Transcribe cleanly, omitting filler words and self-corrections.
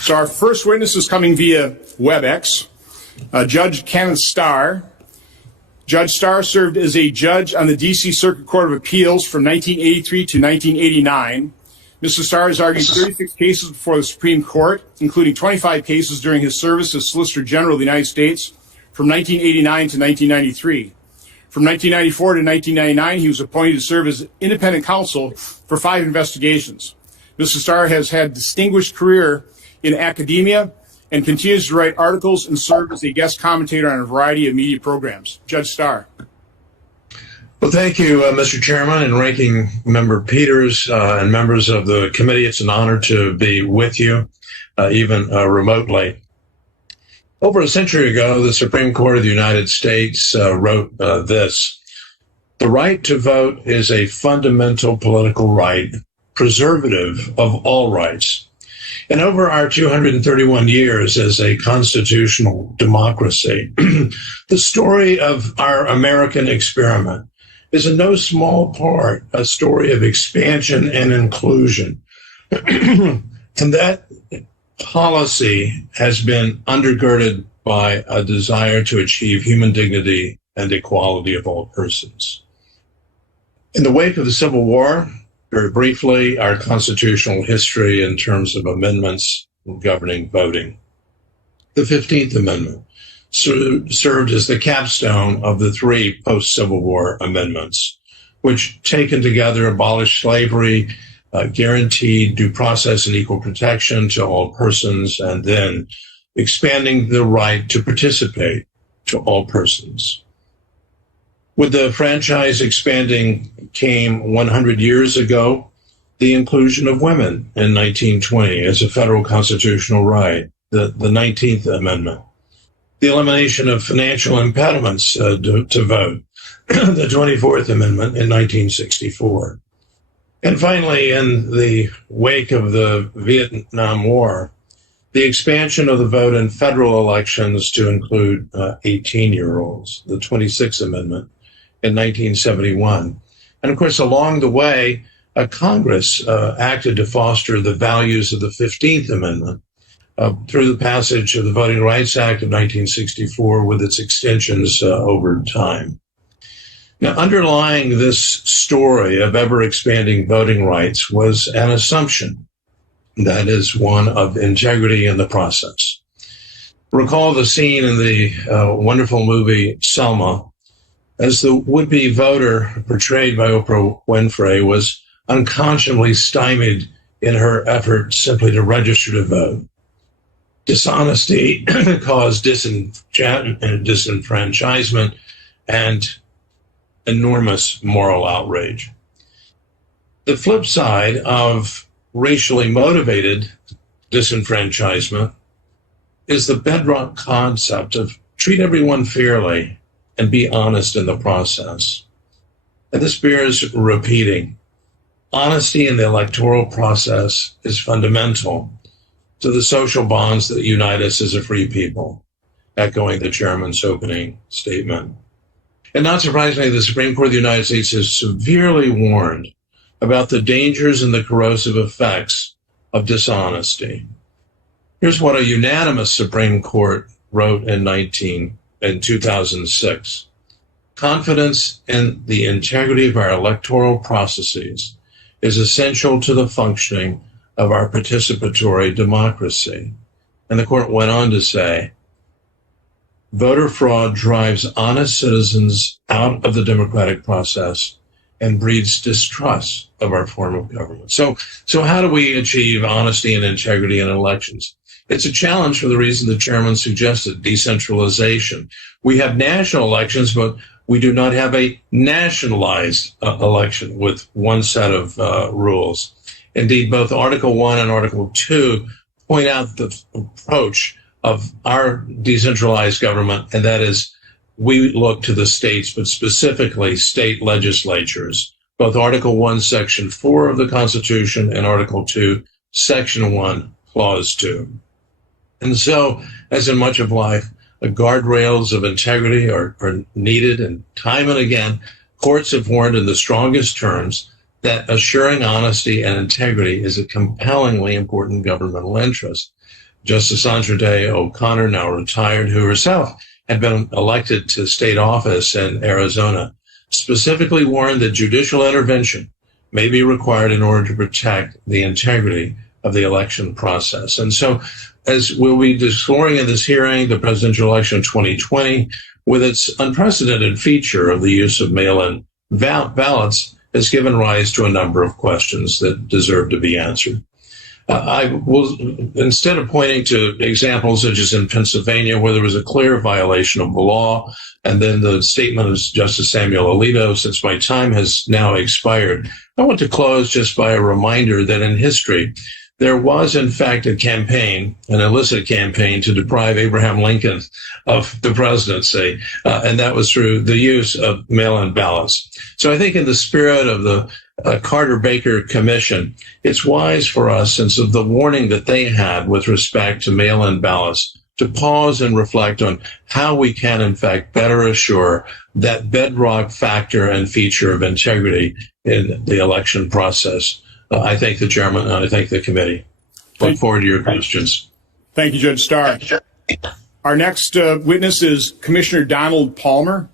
So our first witness is coming via WebEx, Judge Kenneth Starr. Judge Starr served as a judge on the D.C. Circuit Court of Appeals from 1983 to 1989. Mr. Starr has argued 36 cases before the Supreme Court, including 25 cases during his service as Solicitor General of the United States from 1989 to 1993. From 1994 to 1999, he was appointed to serve as independent counsel for 5 investigations. Mr. Starr has had a distinguished career in academia and continues to write articles and serve as a guest commentator on a variety of media programs. Judge Starr. Well, thank you, Mr. Chairman and Ranking Member Peters and members of the committee. It's an honor to be with you, even remotely. Over a century ago, the Supreme Court of the United States wrote this: "The right to vote is a fundamental political right, preservative of all rights." And over our 231 years as a constitutional democracy, the story of our American experiment is in no small part a story of expansion and inclusion. And that policy has been undergirded by a desire to achieve human dignity and equality of all persons. In the wake of the Civil War, very briefly, our constitutional history in terms of amendments governing voting. The 15th Amendment served as the capstone of the 3 post-Civil War amendments, which taken together abolished slavery, guaranteed due process and equal protection to all persons, and then expanding the right to participate to all persons. With the franchise expanding came 100 years ago, the inclusion of women in 1920 as a federal constitutional right, the 19th Amendment. The elimination of financial impediments to vote, the 24th Amendment in 1964. And finally, in the wake of the Vietnam War, the expansion of the vote in federal elections to include 18-year-olds, the 26th Amendment in 1971. And of course, along the way, Congress acted to foster the values of the 15th Amendment through the passage of the Voting Rights Act of 1964 with its extensions over time. Now, underlying this story of ever-expanding voting rights was an assumption, that is one of integrity in the process. Recall the scene in the wonderful movie Selma, as the would-be voter portrayed by Oprah Winfrey was unconscionably stymied in her effort simply to register to vote. Dishonesty caused disenfranchisement and enormous moral outrage. The flip side of racially motivated disenfranchisement is the bedrock concept of treat everyone fairly and be honest in the process. And this bears repeating. Honesty in the electoral process is fundamental to the social bonds that unite us as a free people, echoing the chairman's opening statement. And not surprisingly, the Supreme Court of the United States has severely warned about the dangers and the corrosive effects of dishonesty. Here's what a unanimous Supreme Court wrote in 2006. Confidence in the integrity of our electoral processes is essential to the functioning of our participatory democracy. And the court went on to say, voter fraud drives honest citizens out of the democratic process and breeds distrust of our form of government. So how do we achieve honesty and integrity in elections? It's a challenge for the reason the chairman suggested, decentralization. We have national elections, but we do not have a nationalized election with one set of rules. Indeed, both Article 1 and Article 2 point out the approach of our decentralized government, and that is we look to the states, but specifically state legislatures. Both Article 1, Section 4 of the Constitution and Article 2, Section 1, Clause 2. And so, as in much of life, the guardrails of integrity are needed, and time and again, courts have warned in the strongest terms that assuring honesty and integrity is a compellingly important governmental interest. Justice Sandra Day O'Connor, now retired, who herself had been elected to state office in Arizona, specifically warned that judicial intervention may be required in order to protect the integrity of the election process. And so, as we'll be exploring in this hearing, the presidential election 2020, with its unprecedented feature of the use of mail-in ballots, has given rise to a number of questions that deserve to be answered. I will, instead of pointing to examples such as in Pennsylvania, where there was a clear violation of the law, and then the statement of Justice Samuel Alito, since my time has now expired, I want to close just by a reminder that in history, there was, in fact, a campaign, an illicit campaign, to deprive Abraham Lincoln of the presidency, and that was through the use of mail-in ballots. So I think in the spirit of the Carter-Baker Commission, it's wise for us, since of the warning that they had with respect to mail-in ballots, to pause and reflect on how we can, in fact, better assure that bedrock factor and feature of integrity in the election process. I thank the chairman and I thank the committee. Look forward to your questions. Thank you, Judge Starr. Our next witness is Commissioner Donald Palmer.